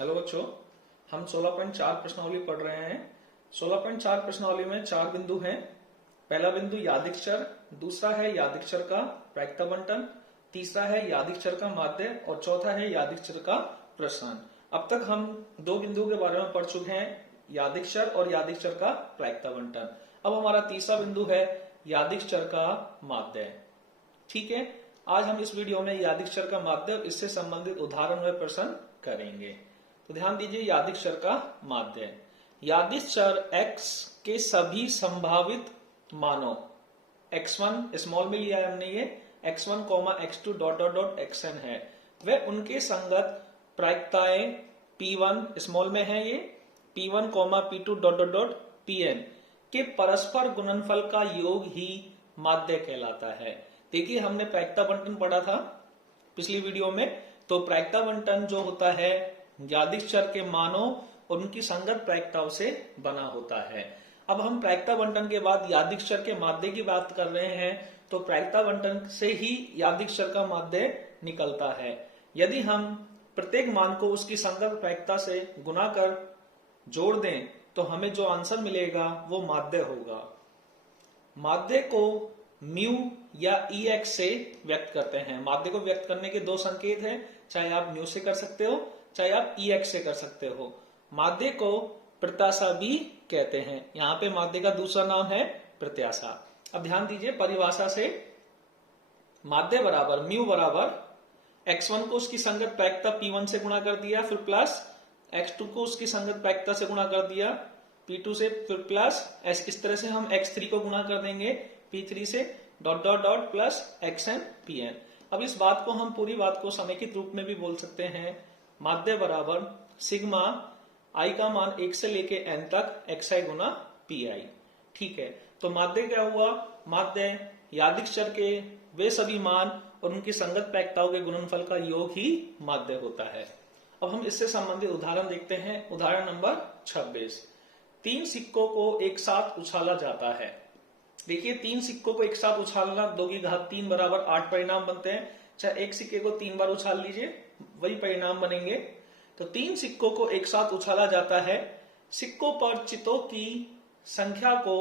Hello बच्चों, हम 16.4 प्रश्नावली पढ़ रहे हैं। 16.4 प्रश्नावली में 4 बिंदु हैं। पहला बिंदु यादृच्छर, दूसरा है यादृच्छर का प्रायिकता बंटन, तीसरा है यादृच्छर का माध्य और चौथा है यादृच्छर का प्रसारण। अब तक हम 2 बिंदुओं के बारे में पढ़ चुके हैं, यादृच्छर और यादृच्छर का प्रायिकता बंटन। अब हमारा तीसरा बिंदु है यादृच्छर का माध्य। ठीक है, आज हम इस वीडियो में यादृच्छर का माध्य, इससे संबंधित उदाहरण व प्रश्न करेंगे। तो ध्यान दीजिए, यादृच्छर का माध्य। यादृच्छर x के सभी संभावित मानों, x1 स्मॉल में लिया है हमने, ये x1, x2 dot dot dot xn है, वे उनके संगत प्रायिकताएं p1 स्मॉल में है, ये p1, p2 dot dot dot pn के परस्पर गुणनफल का योग ही माध्य कहलाता है। देखिए, हमने प्रायिकता बंटन पढ़ा था पिछली वीडियो में। तो प्रायिकता बंटन जो होता है यादृच्छर के मानों और उनकी संगत प्रायिकताओं से बना होता है। अब हम प्रायिकता बंटन के बाद यादृच्छर के माध्य की बात कर रहे हैं, तो प्रायिकता बंटन से ही यादृच्छर का माध्य निकलता है। यदि हम प्रत्येक मान को उसकी संगत प्रायिकता से गुना कर जोड़ दें तो हमें जो आंसर मिलेगा वो माध्य होगा। माध्य को म्यू या EX से व्यक्त करते हैं। माध्य को व्यक्त करने के 2 संकेत हैं, चाहे आप म्यू से कर सकते हो, चाहे आप EX से कर सकते हो। माध्य को प्रत्याशा भी कहते हैं। यहाँ पे माध्य का दूसरा नाम है प्रत्याशा। अब ध्यान दीजिए, परिभाषा से माध्य बराबर म्यू बराबर x1 को उसकी संगत प्रायिकता p1 से गुणा कर दिया, फिर प्लस x2 को उसकी संगत प्रायिकता से गुणा कर दिया p2 से, फिर प्लस इस तरह से हम x3 को गुणा कर देंगे p3 से, dot dot dot plus xn pn। अब इस बात को हम पूरी बात को समेकित रूप में भी बोल सकते हैं। माध्य बराबर सिग्मा i का मान 1 से लेके n तक xi गुना pi। ठीक है, तो माध्य क्या हुआ? माध्य यादृच्छर के वे सभी मान और उनकी संगत प्रायिकताओं के गुणनफल का योग ही माध्य होता है। अब हम इससे संबंधित उदाहरण देखते हैं। उदाहरण नंबर 26। 3 सिक्कों को एक साथ उछाला जाता है। देखिए, 3 सिक्कों को एक साथ उछालना, 2 की घात 3 बराबर 8 परिणाम बनते हैं। चाहे एक सिक्के को 3 बार उछाल लीजिए, वही परिणाम बनेंगे। तो 3 सिक्कों को एक साथ उछाला जाता है। सिक्कों पर चितों की संख्या को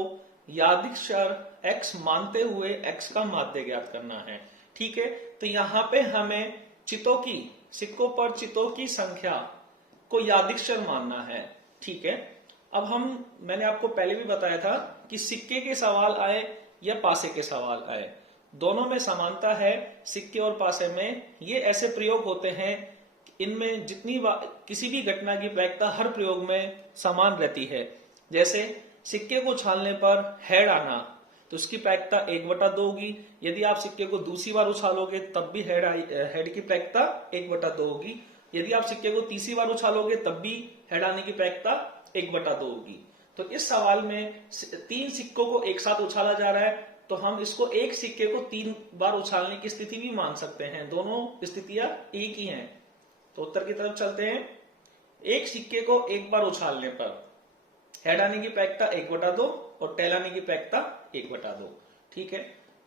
यादृच्छर x मानते हुए x का माध्य ज्ञात करना है। ठीक है, तो यहाँ पे हमें सिक्कों पर चितों की संख्या को यादृच्छर मानना है। ठीक है, अब मैंने आपको पहले भी बताया था कि सिक्के के सवाल आए या पासे के सवाल आए, दोनों में समानता है। सिक्के और पासे में ये ऐसे प्रयोग होते हैं, इनमें किसी भी घटना की प्रायिकता हर प्रयोग में समान रहती है। जैसे सिक्के को उछालने पर हेड आना, तो उसकी प्रायिकता 1/2 होगी। यदि आप सिक्के को दूसरी बार उछालोगे तब भी हेड की प्रायिकता 1/2 होगी। यदि आप सिक्के को तीसरी बार उछालोगे तब भी हेड आने की प्रायिकता 1/2 होगी। तो इस सवाल में 3 सिक्कों को एक साथ उछाला जा रहा है, तो हम इसको एक सिक्के को 3 बार उछालने की स्थिति भी मान सकते हैं। दोनों स्थितियां एक ही हैं। तो उत्तर की तरफ चलते हैं। एक सिक्के को एक बार उछालने पर हेड आने की प्रायिकता 1/2 और टेल आने की प्रायिकता 1/2। ठीक है,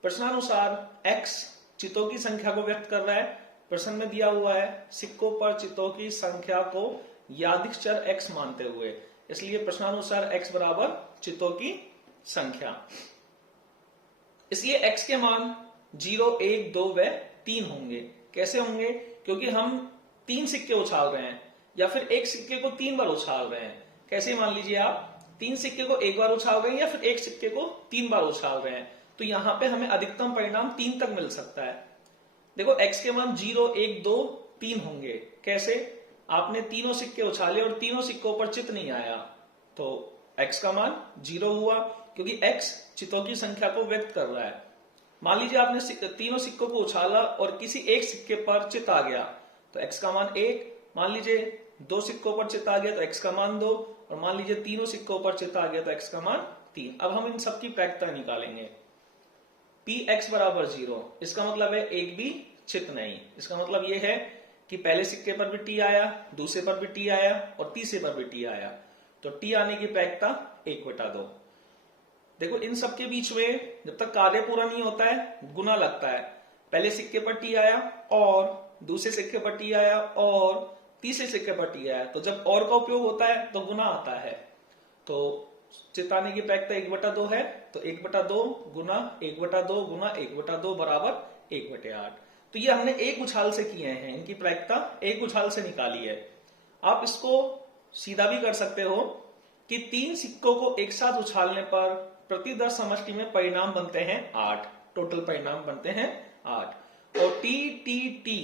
प्रश्नानुसार x चितों की संख्या को व्यक्त कर रहा है। प्रश्न में दिया हुआ है सिक्कों पर चितों की संख्या को यादृच्छर x मानते हुए, इसलिए प्रश्नानुसार x बराबर चितों की संख्या। इसलिए x के मान 0, 1, 2 व 3 होंगे। कैसे होंगे? क्योंकि हम 3 सिक्के उछाल रहे हैं या फिर एक सिक्के को 3 बार उछाल रहे हैं। कैसे मान लीजिए आप, 3 सिक्के को 1 बार उछाल रहे हैं या फिर एक सिक्के को 3 बार उछाल रहे हैं, तो यहां पे हमें अधिकतम परिणाम 3 तक मिल सकता है। देखो, x के मान 0, 1, 2, 3 होंगे। कैसे? आपने तीनों सिक्के उछाले और तीनों सिक्कों पर चित नहीं आया, तो x का मान 0 हुआ, क्योंकि x चितों की संख्या को व्यक्त कर रहा है। मान लीजिए आपने तीनों सिक्कों को उछाला और किसी एक सिक्के पर चित आ गया, तो x का मान 1। मान लीजिए 2 सिक्कों पर चित आ गया तो x का मान 2, और मान लीजिए तीनों सिक्कों पर चित आ गया तो x का मान 3। अब हम इन सबकी प्रायिकता निकालेंगे। px बराबर 0, इसका मतलब है एक भी चित नहीं। इसका मतलब यह है कि पहले सिक्के पर भी t आया, दूसरे पर भी t आया और तीसरे पर भी t आया, तो t आने की प्रायिकता 1/2। देखो, इन सब के बीच में जब तक कार्य पूरा नहीं होता है गुना लगता है। पहले सिक्के पर t आया और दूसरे सिक्के पर t आया और तीसरे सिक्के पर टी आया। तो जब और का उपयोग होता है तो गुना आता है। तो चिताने की प्रायिकता 1/2 है, तो 1/2 गुना 1/2 गुना 1/2 बराबर 1/8। तो ये हमने एक उछाल से किए हैं, इनकी प्रायिकता एक उछाल से निकाली है। आप इसको सीधा भी कर सकते हो कि 3 सिक्कों को एक साथ उछालने पर प्रति 10 समष्टि में परिणाम बनते हैं 8, टोटल परिणाम बनते हैं 8, और टी टी टी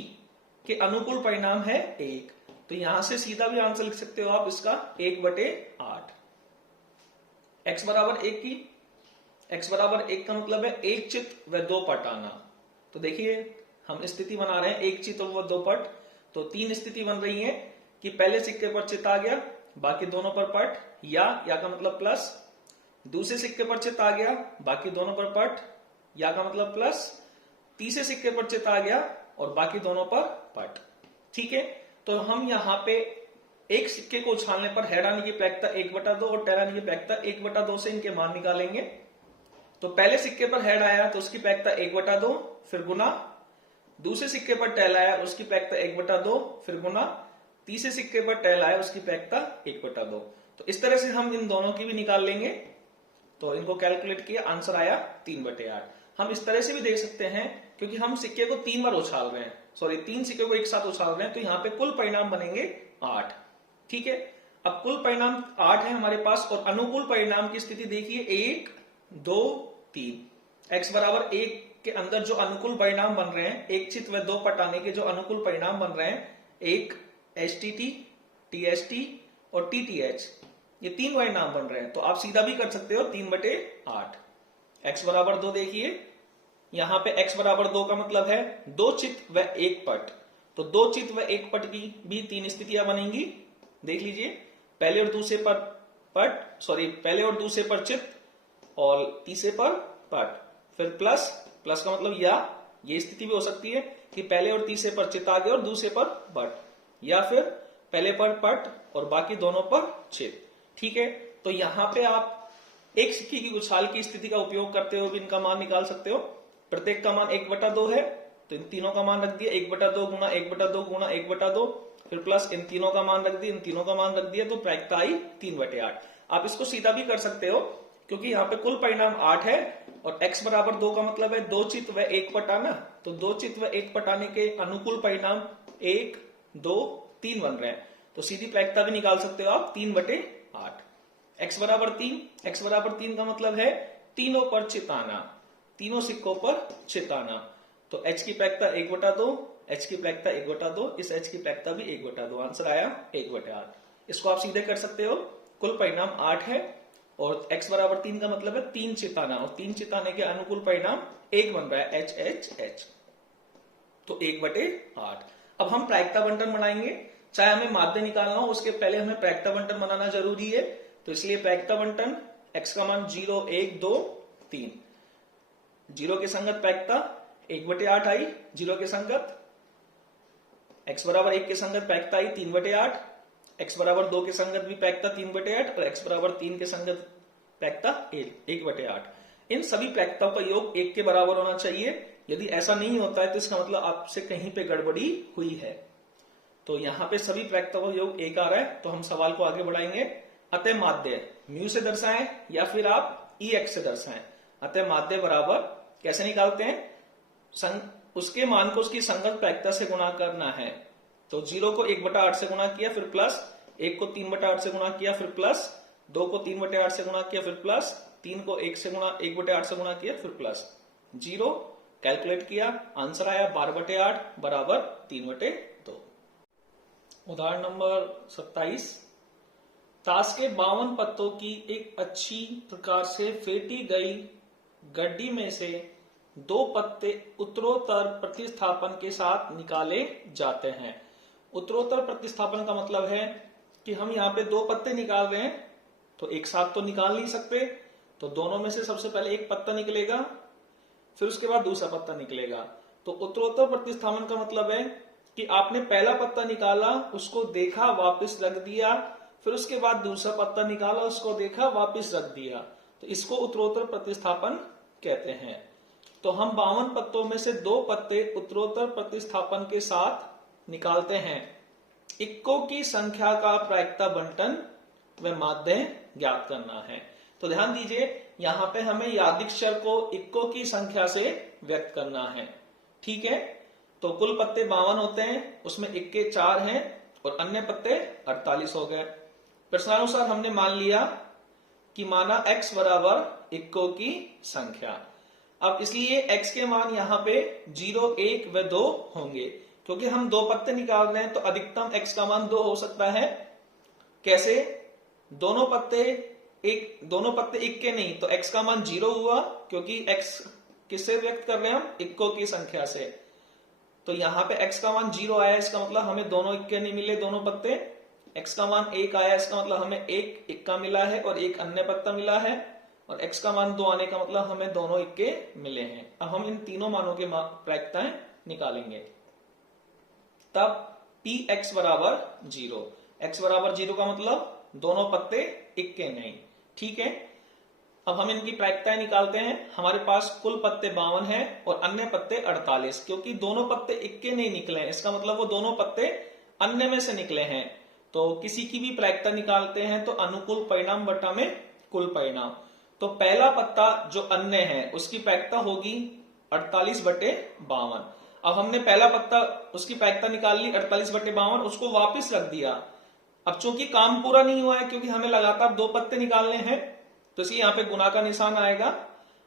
के अनुकूल परिणाम है 1। तो यहां से सीधा भी आंसर लिख सकते हो आप इसका 1/8। x बराबर 1 की, x बराबर 1 का मतलब है एक चित व 2 पट आना। तो देखिए हम स्थिति बना रहे हैं एक चित व 2 पट। तो 3 स्थिति बन रही है कि पहले सिक्के पर चित आ गया, बाकी दोनों पर पट, या का मतलब प्लस। दूसरे सिक्के पर चित आ गया, बाकी दोनों पर पट, या का मतलब प्लस। तीसरे सिक्के पर चित आ गया और बाकी दोनों पर पट। ठीक है, तो हम यहाँ पे एक सिक्के को उछालने पर हेड आने की प्रायिकता 1/2 और टेल आने की प्रायिकता 1/2 से इनके मान निकालेंगे। तो पहले सिक्के पर हेड आया तो उसकी प्रायिकता 1/2, फिर गुना। दूसरे सिक्के पर टेल आया उसकी प्रायिकता 1/2, फिर गुना। तीसरे सिक्के पर टेल आया उसकी प्रायिकता 1/2। तो इस तरह से हम इन दोनों की भी निकाल लेंगे। तो इनको कैलकुलेट किया, आंसर आया 3/8। हम इस तरह से भी देख सकते हैं क्योंकि हम सिक्के को 3 बार उछाल रहे हैं, 3 सिक्के को एक साथ उछाल रहे हैं, तो यहाँ पे कुल परिणाम बनेंगे 8। ठीक है, अब कुल परिणाम 8 है हमारे पास, और अनुकूल परिणाम की स्थिति देखिए 1 2 3। x बराबर 1 के अंदर जो अनुकूल परिणाम बन रहे हैं, एक चित व 2 पट आने के जो अनुकूल परिणाम बन रहे हैं, एक HTT, TST और TTH, ये 3 परिणाम बन रहे हैं। तो आप सीधा भी कर सकते हो 3/8। x बराबर 2 देखिए, यहां पे x बराबर 2 का मतलब है 2 चित व 1 पट। तो 2 चित व 1 पट की भी 3 स्थितियां बनेंगी। देख लीजिए, पहले और दूसरे पर पहले और दूसरे पर चित और तीसरे पर पट, फिर प्लस का मतलब या, ये स्थिति भी हो सकती है कि पहले और तीसरे पर चित आ गए और दूसरे पर पट, या फिर पहले पर पट और बाकी दोनों पर चित। ठीक है, तो यहां पे आप एक सिक्के की उछाल की स्थिति का उपयोग करते हुए भी इनका मान निकाल सकते हो। प्रत्येक का मान 1/2 है, तो इन तीनों का मान रख दिया 1/2 गुना 1/2 गुना 1/2, फिर प्लस इन तीनों का मान रख दिया, इन तीनों का मान रख दिया, तो प्रायिकता आई 3/8। आप इसको सीधा भी कर सकते हो क्योंकि यहाँ पे कुल परिणाम 8 है और x बराबर 2 का मतलब है 2 चित व 1 पट आना। तो 2 चित व 1 पट आने के अनुकूल परिणाम 1 2 3 बन रहे हैं। तो सीधी प्रायिकता भी निकाल सकते हो आप 3/8। x बराबर 3 का मतलब है तीनों पर चिताना, तीनों सिक्कों पर चिताना। तो h की प्रायिकता 1/2, h की प्रायिकता 1/2, इस h की प्रायिकता भी 1/2, आंसर आया 1/8। इसको आप सीधे कर सकते हो। कुल परिणाम 8 है और x बराबर 3 का मतलब है 3 चिताना, और 3 चिताने के अनुकूल परिणाम 1 बन रहा है h। तो 1/8। अब हम प्रायिकता बंटन बनाएंगे। चाहे हमें माध्य निकालना हो उसके पहले हमें प्रायिकता बंटन बनाना जरूरी है। तो इसलिए प्रायिकता बंटन x का मान 0 1 2 3, 0 के संगत प्रायिकता 1/8 आई, 0 के संगत। x बराबर 1 के संगत प्रायिकता आई 3/8, x बराबर 2 के संगत भी प्रायिकता 3/8 और x बराबर 3 के संगत प्रायिकता 1/8। इन सभी प्रायिकताओं का योग 1 के बराबर होना चाहिए। यदि ऐसा नहीं होता है तो इसका मतलब आपसे कहीं पे गड़बड़ी हुई है। तो यहाँ पे सभी प्रायिकताओं का योग 1 आ रहा है। तो हम सवाल को आगे बढ़ाएंगे। अतः माध्य म्यू से दर्शाएं या फिर आप EX से दर्शाएं। अतः माध्य बराबर कैसे निकालते हैं, उसके मान को उसकी संगत प्रायिकता से गुणा करना है। तो 0 को 1/8 से गुणा किया, फिर प्लस 1 को 3/8 से गुणा किया, फिर प्लस 2 को 3/8 से गुणा किया, फिर प्लस 3 को 1/8 से गुणा किया, फिर प्लस 0 कैलकुलेट किया, आंसर आया 12/8 बराबर 3/2। उदाहरण नंबर 27, ताश के 52 पत्तों की एक अच्छी प्रकार से फेंटी गई गड्डी में से 2 पत्ते उत्तरोत्तर प्रतिस्थापन के साथ निकाले जाते हैं। उत्तरोत्तर प्रतिस्थापन का मतलब है कि हम यहाँ पे 2 पत्ते निकाल रहे हैं, तो एक साथ तो निकाल नहीं सकते। तो दोनों में से सबसे पहले एक पत्ता निकलेगा, फिर उसके बाद दूसरा पत्ता निकलेगा। तो उत्तरोत्तर प्रतिस्थापन का मतलब है कि आपने पहला पत्ता निकाला, उसको देखा, वापस रख दिया, फिर उसके बाद दूसरा पत्ता निकाला, उसको देखा, वापस रख दिया। तो इसको उत्तरोत्तर प्रतिस्थापन कहते हैं। तो हम 52 पत्तों में से 2 पत्ते उत्तरोत्तर प्रतिस्थापन के साथ निकालते हैं। इक्कों की संख्या का प्रायिकता बंटन व माध्य ज्ञात करना है। तो ध्यान दीजिए, यहां पे हमें यादृच्छिक चर को इक्कों की संख्या से व्यक्त करना है। ठीक है, तो कुल पत्ते 52 होते हैं, उसमें इक्के 4 हैं और अन्य पत्ते 48 हो गए। प्रश्नानुसार हमने मान लिया कि माना x बराबर इक्कों की संख्या। अब इसलिए x के मान यहाँ पे 0, 1 व 2 होंगे, क्योंकि हम दो पत्ते निकाल रहे हैं तो अधिकतम x का मान 2 हो सकता है। कैसे? दोनों पत्ते इक्के नहीं, तो x का मान 0 हुआ, क्योंकि x किससे व्यक्त कर रहे हैं हम? इक्कों की संख्या से। तो यहाँ पे x का मान 0 आया, इसका मतलब हमें दोनों इक्के नहीं मिले, दोनों पत्ते। x का मान 1 आया, इसका मतलब हमें एक इक्का मिला है और एक अन्य पत्ता मिला है। और x का मान 2 आने का मतलब हमें दोनों इक्के मिले हैं। अब हम इन तीनों मानों के प्रायिकताएं निकालेंगे। तब px बराबर 0, x बराबर 0 का मतलब दोनों पत्ते इक्के नहीं। ठीक है, अब हम इनकी प्रायिकताएं निकालते हैं। हमारे पास कुल पत्ते 52 हैं और अन्य पत्ते 48, क्योंकि दोनों पत्ते इक्के नहीं निकले हैं, इसका मतलब वो दोनों पत्ते अन्य में से निकले हैं। तो किसी की भी प्रायिकता निकालते हैं तो अनुकूल परिणाम बटा में कुल परिणाम। तो पहला पत्ता जो अन्य है उसकी प्रायिकता होगी 48/52। अब हमने पहला पत्ता उसकी प्रायिकता निकाल ली 48/52, उसको वापिस रख दिया। अब चूंकि काम पूरा नहीं हुआ है, क्योंकि हमें लगातार दो पत्ते निकालने हैं, तो इसलिए यहाँ पे गुना का निशान आएगा।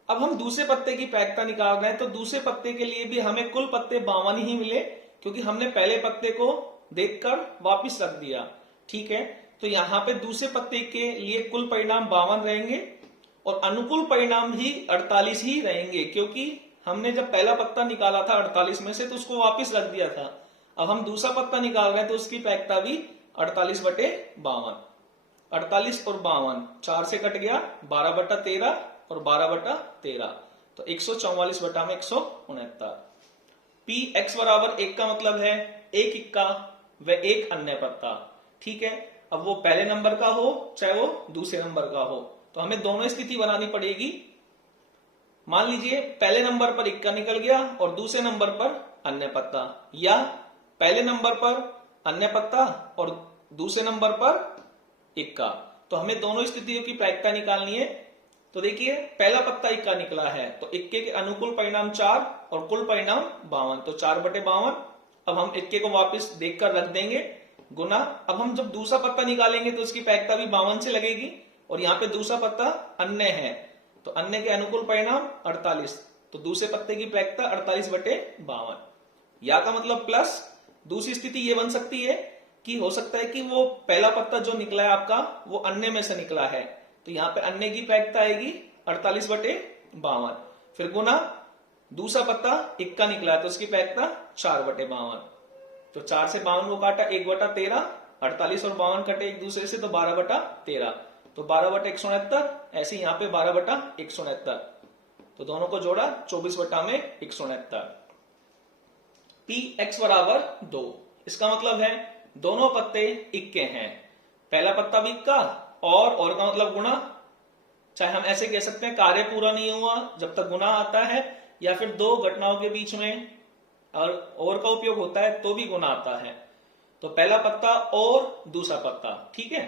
अब हम दूसरे पत्ते की प्रायिकता निकाल रहे हैं, तो दूसरे पत्ते के लिए भी हमें कुल पत्ते 52 ही मिले, क्योंकि हमने पहले पत्ते को देखकर वापिस रख दिया। ठीक है, तो यहाँ पे दूसरे पत्ते के लिए कुल परिणाम 52 रहेंगे और अनुकूल परिणाम भी 48 ही रहेंगे, क्योंकि हमने जब पहला पत्ता निकाला था 48 में से, तो उसको वापिस रख दिया था। अब हम दूसरा पत्ता निकाल रहे हैं तो उसकी प्रायिकता भी 48/52। 48 और 52 4 से कट गया, 12/13 और 12/13, तो 144/169। px बराबर 1 का मतलब है एक इक्का व एक अन्य पत्ता। ठीक है, अब वो पहले नंबर का हो चाहे वो दूसरे नंबर का हो, तो हमें दोनों स्थिति बनानी पड़ेगी। मान लीजिए पहले नंबर पर इक्का निकल गया और दूसरे नंबर पर अन्य पत्ता, या पहले नंबर पर अन्य पत्ता और दूसरे नंबर पर इक्का, तो हमें दोनों स्थितियों की प्रायिकता निकालनी है। तो देखिए पहला पत्ता इक्का निकला है, तो इक्के के अनुकूल परिणाम 4 और कुल परिणाम 52, तो 4/52। अब हम इक्के को वापस देखकर रख देंगे, गुना। अब हम जब दूसरा पत्ता निकालेंगे तो उसकी प्रायिकता भी 52 से लगेगी, और यहाँ पे दूसरा पत्ता अन्य है, तो अन्य के अनुकूल परिणाम 48, तो दूसरे पत्ते की प्रायिकता 48/52। या का मतलब प्लस। दूसरी स्थिति ये बन सकती है कि हो सकता है कि वो पहला पत्ता जो निकला है आपका वो अन्य में से निकला है, तो यहाँ पे अन्य की प्रायिकता आएगी 48/52, फिर गुना दूसरा पत्ता इक्का निकला है तो उसकी प्रायिकता 4/52, तो 4 से 52 को काटा 1/13, 48 और 52 कटे एक दूसरे से तो 12/13, तो 12/169, ऐसे यहाँ पे 12/169, तो दोनों को जोड़ा 24/169। px बराबर 2, इसका मतलब है दोनों पत्ते इक्के हैं, पहला पत्ता भी इक्का और का मतलब गुना। चाहे हम ऐसे कह सकते हैं कार्य पूरा नहीं हुआ जब तक गुना आता है, या फिर दो घटनाओं के बीच में और का उपयोग होता है तो भी गुना आता है। तो पहला पत्ता और दूसरा पत्ता, ठीक है,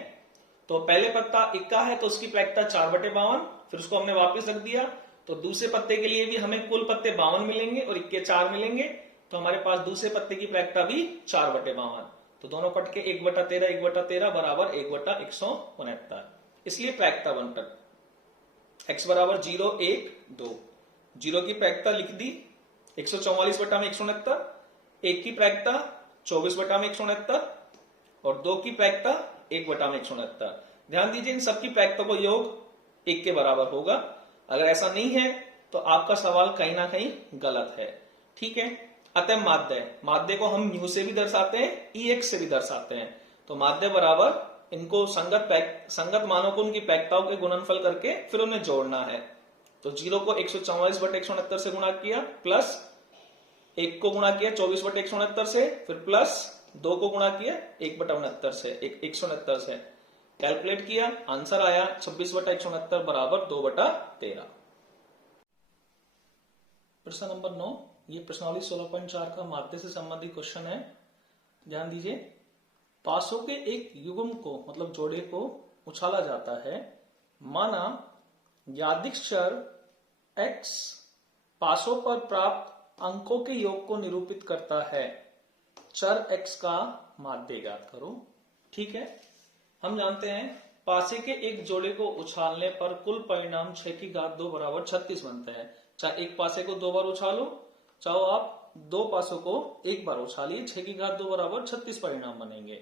तो पहले पत्ता इक्का है तो उसकी प्रायिकता 4/52, फिर उसको हमने वापस रख दिया, तो दूसरे पत्ते के लिए भी हमें कुल पत्ते 52 मिलेंगे और इक्के 4 मिलेंगे, तो हमारे पास दूसरे पत्ते की प्रायिकता भी 4/52, तो दोनों कट के 1/13 1/13 बराबर 1/169। इसलिए प्रायिकता बंटन x बराबर 0, 1, 2, 0 की प्रायिकता लिख दी 144/169, 1 की प्रायिकता 24/169 और 2 की प्रायिकता 1/169। ध्यान दीजिए इन सबकी प्रायिकता को योग 1 के बराबर होगा। अगर ऐसा नहीं है तो आपका सवाल कहीं ना कहीं गलत है। ठीक है, अतः माध्य को हम म्यू से भी दर्शाते हैं, EX से भी दर्शाते हैं। तो माध्य बराबर इनको संगत मानों को उनकी प्रायिकताओं के गुणनफल करके फिर उन्हें जोड़ना है। तो 0 को 144/169 से गुणा किया, प्लस 1 को गुणा किया 24/169 से, फिर प्लस 2 को गुणा किया 1/69 से 169 से, कैलकुलेट किया, आंसर आया 26/169 बराबर 2/13। प्रश्न नंबर 9, ये प्रश्नावली 16.4 का माध्य से संबंधित क्वेश्चन है। ध्यान दीजिए, पासों के एक युग्म को मतलब जोड़े को उछाला जाता है। माना यादृच्छर x पासों पर प्राप्त अंकों के योग को निरूपित करता है। चर x का माध्य ज्ञात करो। ठीक है, हम जानते हैं पासे के एक जोड़े को उछालने पर कुल परिणाम 6 की घात 2 बराबर 36 बनते हैं। चाहे एक पासे को 2 बार उछालो, चाहे आप 2 पासों को एक बार उछालिए, 6 की घात 2 बराबर 36 परिणाम बनेंगे।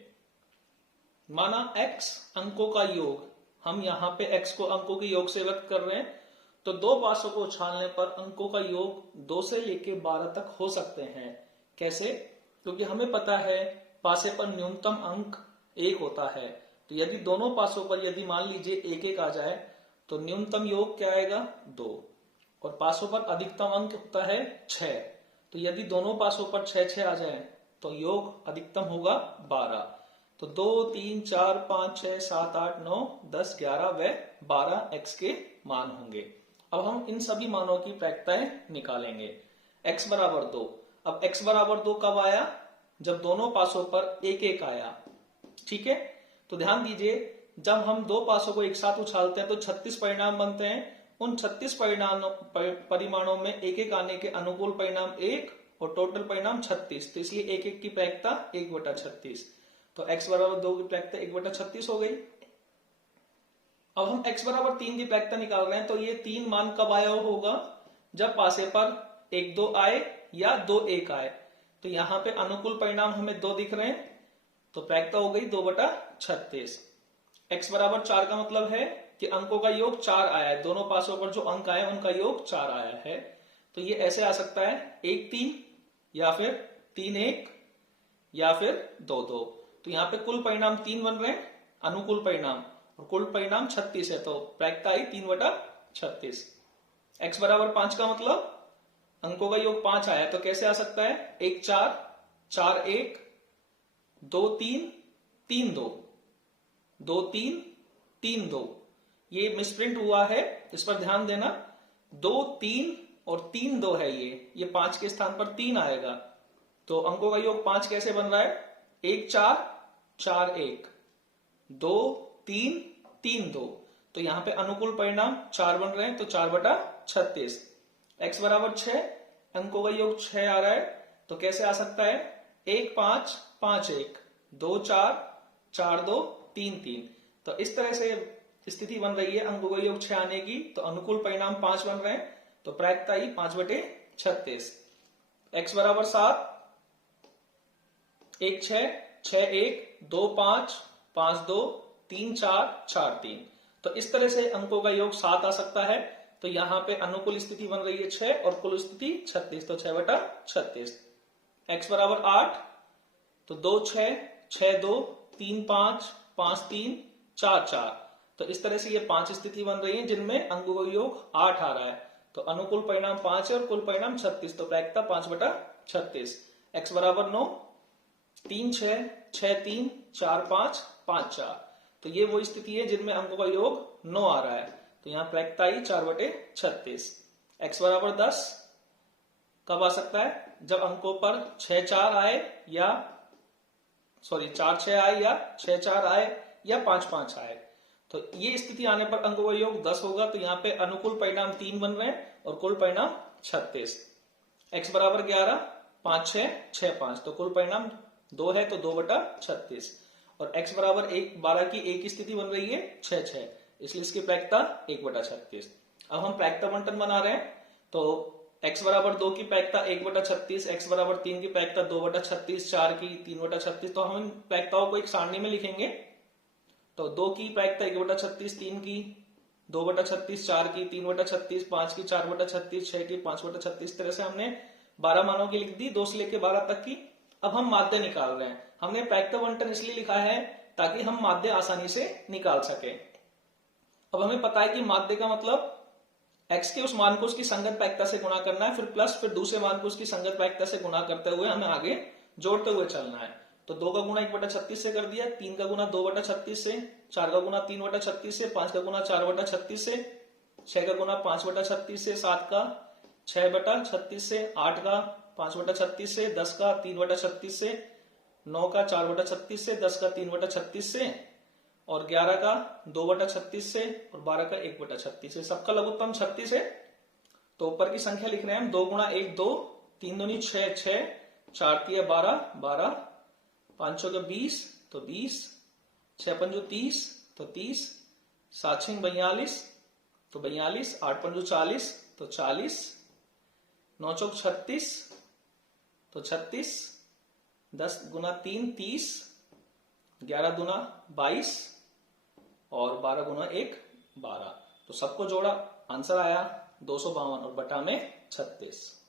माना x अंकों का योग, हम यहाँ पे x को अंकों के योग से व्यक्त कर रहे हैं, तो 2 पासों को उछालने पर अंकों का योग 2 से लेके 12 तक हो सकते हैं। कैसे? क्योंकि हमें पता है पासे पर न्यूनतम अंक 1 होता है, तो यदि दोनों पासों पर यदि मान लीजिए 1-1 आ जाए तो न्यूनतम योग क्या आएगा? 2। और पासों पर अधिकतम अंक होता है 6, तो यदि दोनों पासों पर 6-6 आ जाए तो योग अधिकतम होगा 12। तो 2, 3, 4, 5, 6, 7, 8, 9, 10, 11 व 12 x के मान होंगे। अब हम इन सभी मानों की प्रायिकताएं निकालेंगे। x बराबर 2। अब x बराबर 2 कब आया? जब दोनों पासों पर 1-1 आया। ठीक है, तो ध्यान दीजिए, जब हम 2 पासों को एक साथ उछालते हैं तो 36 परिणाम बनते हैं। उन 36 परिमाणों में 1-1 आने के अनुकूल परिणाम 1 और टोटल परिणाम 36, तो इसलिए 1-1 की प्रायिकता 1/36। तो x बराबर 2 की प्रायिकता 1/36 हो गई। अब हम x बराबर 3 की प्रायिकता निकाल रहे हैं, तो ये 3 मान कब आया होगा? जब पासे पर 1-2 आए या 2-1 आए। तो यहाँ पे अनुकूल परिणाम हमें 2 दिख रहे हैं, तो प्रायिकता हो गई 2/36। x बराबर 4 का मतलब है कि अंकों का योग 4 आया है, दोनों पासों पर जो अंक आए उनका योग 4 आया है। तो ये ऐसे आ सकता है 1-3 या फिर 3-1 या फिर 2-2। तो यहाँ पे कुल परिणाम 3 बन रहे हैं, अनुकूल परिणाम, और कुल परिणाम 36 है, तो प्रायिकता आई 3/36। x बराबर 5 का मतलब अंकों का योग 5 आया, तो कैसे आ सकता है? 1-4, 4-1, 2-3, 3-2, 2-3, 3-2। ये मिसप्रिंट हुआ है, इस पर ध्यान देना। 2-3 और 3-2 है, ये 5 के स्थान पर 3 आएगा। तो अंकों का योग 5 कैसे बन रहा है? 1-4, 4-1, 2-3, 3-2। तो यहाँ पे अनुकूल परिणाम 4 बन रहे हैं, तो 4/36। x बराबर 6, अंकों का योग 6 आ रहा है, तो कैसे आ सकता है? 1-5, 5-1, 2-4, 4-2, 3-3। तो इस तरह से स्थिति बन रही है अंकों का योग 6 आने की, तो अनुकूल परिणाम 5 बन रहे हैं, तो प्रायिकता ही 5/36। x बराबर 7, 1-6, 6-1, 2-5, 5-2, 3-4, 4-3। तो इस तरह से अंकों का योग 7 आ सकता है। तो यहाँ पे अनुकूल स्थिति बन रही है 6 और कुल स्थिति 36, तो 6/36। x बराबर 8, तो 2-6, 6-2, 3-5, 5-3, 4-4। तो इस तरह से ये 5 स्थिति बन रही है जिनमें अंकों का योग 8 आ रहा है। तो अनुकूल परिणाम 5 है और कुल परिणाम 36, तो प्रायिकता 5/36। x बराबर 9, 3-6, 6-3, 4-5, 5-4। तो ये वो स्थिति है जिनमें अंकों का योग 9 आ रहा है, तो यहाँ प्रायिकता आई 4/36। x बराबर 10 कब आ सकता है? जब अंकों पर 6-4 आए या 4-6 आए या 6-4 आए या 5-5 आए। तो ये स्थिति आने पर अंकों का योग 10 होगा, तो यहाँ पे अनुकूल परिणाम 3 बन रहे हैं और कुल परिणाम 36। x बराबर 11, 5-6, 6-5, तो कुल परिणाम 2 है, तो 2/36। और x बराबर 12 की एक स्थिति बन रही है 6-6, इसलिए इसकी प्रायिकता 1/36। अब हम प्रायिकता बंटन बना रहे हैं, तो x बराबर 2 की प्रायिकता 1/36, x बराबर 3 की प्रायिकता 2/36, 4 की 3/36। तो हम इन प्रायिकताओं को एक सारणी में लिखेंगे। तो 2 की प्रायिकता 1/36, 3 की 2/36, 4 की 3/36, 5 की 4/36, 6 की 5/36। तरह से हमने 12 मानों की लिख दी, 2 से लेकर 12 तक की। अब हम माध्य निकाल रहे हैं। हमने प्रायिकता बंटन इसलिए लिखा है ताकि हम माध्य आसानी से निकाल सके। अब हमें पता है कि माध्य का मतलब x के उस मान को उसकी संगत प्रायिकता से गुणा करना है, फिर प्लस, फिर दूसरे मान को उसकी संगत प्रायिकता से गुणा करते हुए हमें आगे जोड़ते हुए चलना है। तो 2 का गुणा 1/36 से कर दिया, 3 का गुणा 2/36 से, 4 का गुणा 3/36 से, 5 का गुणा 4/36 से, 6 का गुणा 5/36 से, 7 का 6/36 से, 8 का 5/36 से, 10 का 3/36 से, 9 का 4/36 से, 10 का 3/36 से, और 11 का 2/36 से, और 12 का 1/36 से। सबका लघुत्तम 36 है। तो ऊपर की संख्या लिख रहे हैं हम। 2 गुणा 1 2, 3 दूनी 6 6, 4 तिया 12 12, 5 का 20 तो 20, 6 पंजो 30 तो 30, 7 6 42 तो 42, 8 पंजो 40 तो 40, 9 चौक 36 तो 36, 10 गुना 3 30, 11 दूना 22, और 12 गुना 1 12। तो सबको जोड़ा, आंसर आया 252 और बटा में 36।